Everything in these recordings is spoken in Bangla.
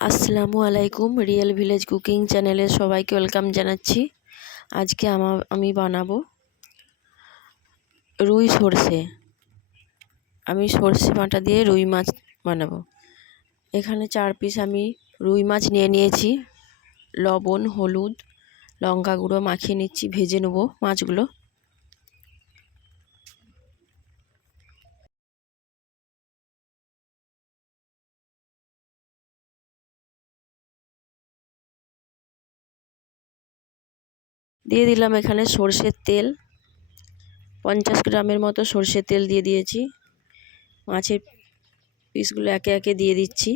আসসালামু আলাইকুম রিয়েল ভিলেজ কুকিং চ্যানেলে সবাইকে ওয়েলকাম জানাচ্ছি। আজকে আমার আমি বানাবো রুই সর্ষে। আমি সর্ষে বাটা দিয়ে রুই মাছ বানাবো। এখানে চার পিস আমি রুই মাছ নিয়ে নিয়েছি। লবণ, হলুদ, লঙ্কা গুঁড়ো মাখিয়ে নিচ্ছি, ভেজে নেব মাছগুলো। দিয়ে দিলাম এখানে সর্ষের তেল। পঞ্চাশ গ্রামের মতো সর্ষের তেল দিয়ে দিয়েছি। মাছের পিসগুলো একে একে দিয়ে দিচ্ছি।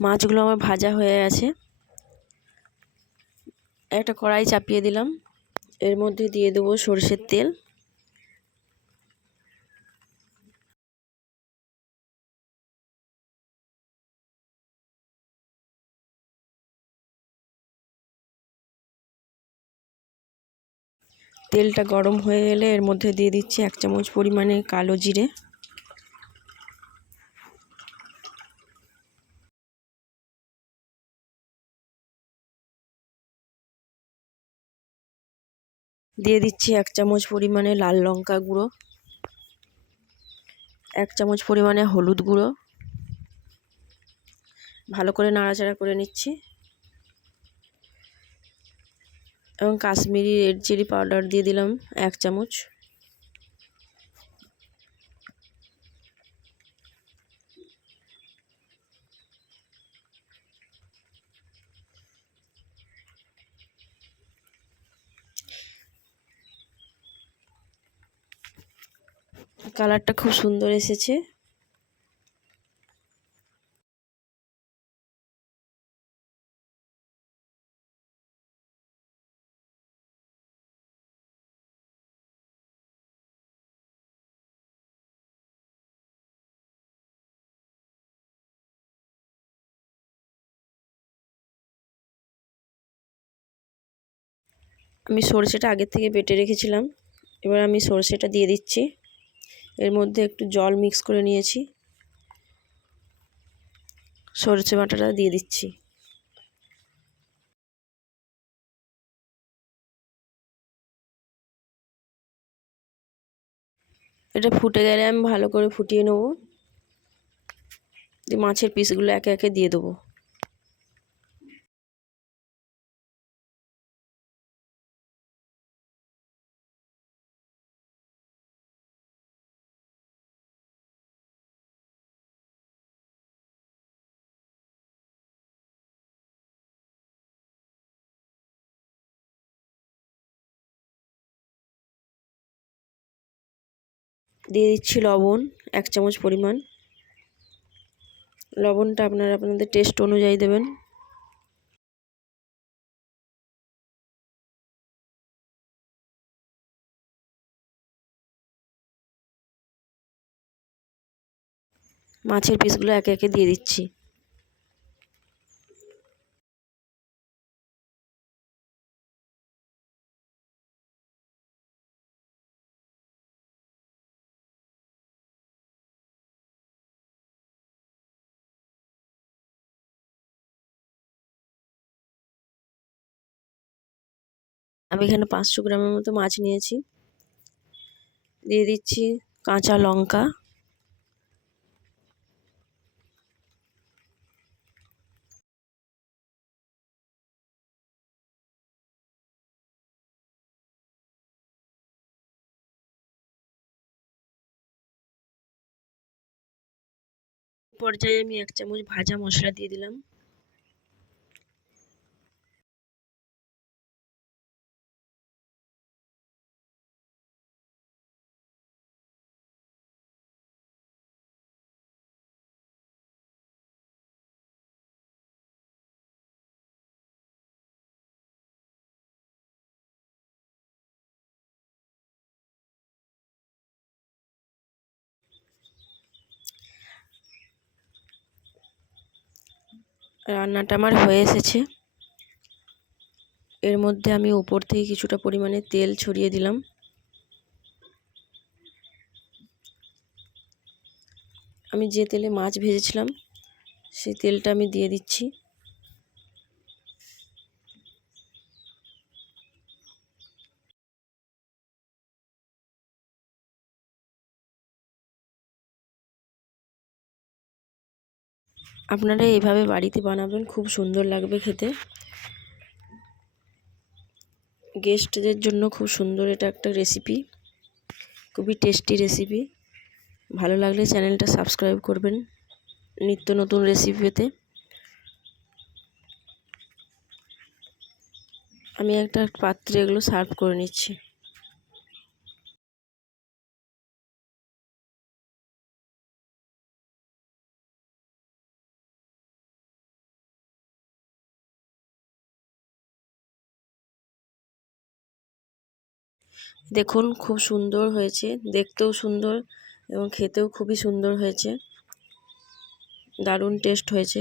মাছগুলো আমার ভাজা হয়ে গেছে। একটা কড়াই চাপিয়ে দিলাম। এর মধ্যে দিয়ে দেবো সরষের তেল। তেলটা গরম হয়ে গেলে এর মধ্যে দিয়ে দিচ্ছি এক চামচ পরিমাণে কালো জিরে। দিয়ে দিচ্ছি এক চামচ পরিমাণে লাল লঙ্কা গুঁড়ো, এক চামচ পরিমাণে হলুদ গুঁড়ো। ভালো করে নাড়াচাড়া করে নিচ্ছি। এবং কাশ্মীরি রেড চিলি পাউডার দিয়ে দিলাম এক চামচ। কালারটা খুব সুন্দর এসেছে। আমি সরষেটা আগের থেকে বেটে রেখেছিলাম। এবার আমি সরষেটা দিয়ে দিচ্ছি। এর মধ্যে একটু জল মিক্স করে নিয়েছি। সরষে বাটাটা দিয়ে দিচ্ছি। এটা ফুটে গেলে আমি ভালো করে ফুটিয়ে নেব। মাছের পিসগুলো একে একে দিয়ে দেবো। দিয়ে দিচ্ছি লবণ, এক চামচ পরিমাণ। লবণটা আপনারা আপনাদের টেস্ট অনুযায়ী দেবেন। মাছের পিসগুলো একে একে দিয়ে দিচ্ছি। আমি এখানে পাঁচশো গ্রামের মতো মাছ নিয়েছি। দিয়ে দিচ্ছি কাঁচা লঙ্কা। পর্যায়ে আমি এক চামচ ভাজা মশলা দিয়ে দিলাম। রান্নাটা আমার হয়ে এসেছে। এর মধ্যে আমি উপর থেকে কিছুটা পরিমাণে তেল ছড়িয়ে দিলাম। আমি যে তেলে মাছ ভেজেছিলাম, সেই তেলটা আমি দিয়ে দিচ্ছি। আপনারা এইভাবে বাড়িতে বানাবেন, খুব সুন্দর লাগবে খেতে। গেস্টদের জন্য খুব সুন্দর এটা একটা রেসিপি খুবই টেস্টি রেসিপি ভালো লাগলে চ্যানেলটা সাবস্ক্রাইব করবেন নিত্য নতুন রেসিপি পেতে। আমি একটা পাত্রে এগুলো সার্ভ করে নিচ্ছি। দেখুন খুব সুন্দর হয়েছে। দেখতেও সুন্দর এবং খেতেও খুবই সুন্দর হয়েছে। দারুণ টেস্ট হয়েছে।